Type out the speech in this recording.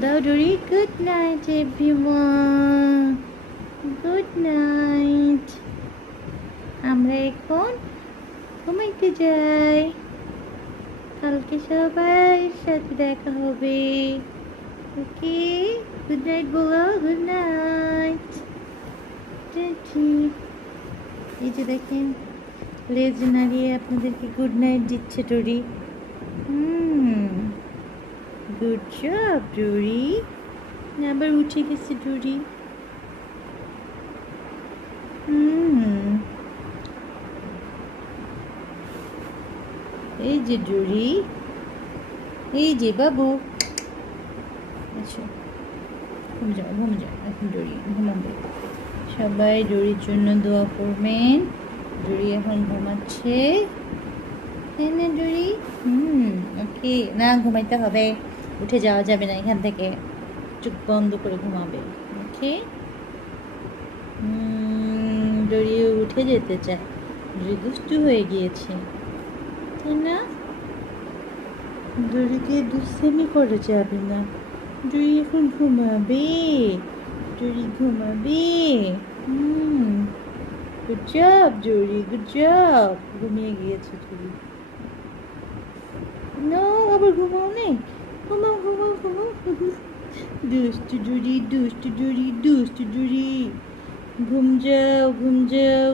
দাও ডোরি, good night everyone, good night. আমরা এখন ঘুমাইতে যাই, কালকে সবাই সাথে দেখা হবে। ওকে, গুড নাইট বলো, গুড নাইট। এই যে দেখেন, লেজ নাড়িয়ে আপনাদেরকে গুড নাইট দিচ্ছে ডোরি। গুড জব ডোরি। আবার উঠে গেছে ডোরি। এই যে ডোরি, এই যে বাবু। আচ্ছা, ঘুম যাও এখন ডোরি ঘুমাবে। সবাই ডোরির জন্য দোয়া করবেন। ডোরি এখন ঘুমাচ্ছে, তাই না ডোরি? ওকে, না ঘুমাইতে হবে, উঠে যাওয়া যাবে না এখান থেকে, চোখ বন্ধ করে ঘুমাবে। ওকে, ডোরি উঠে যেতে চায়, ডোরি দুষ্টু হয়ে গিয়েছে, তাই না? ডোরিকে দুষ্টামি করে যাবে না, ডোরি এখন ঘুমাবে, ডোরি ঘুমাবে। গুড জব ডোরি, গুড জব। ঘুমিয়ে গিয়েছে ডোরি। নো, আবার ঘুমাও নেই, ঘুমাও ঘুমাও ঘুমাও। দুষ্টু ডোরি, দুষ্টু ডোরি, দুষ্টু ডোরি। ঘুম যাও, ঘুম যাও,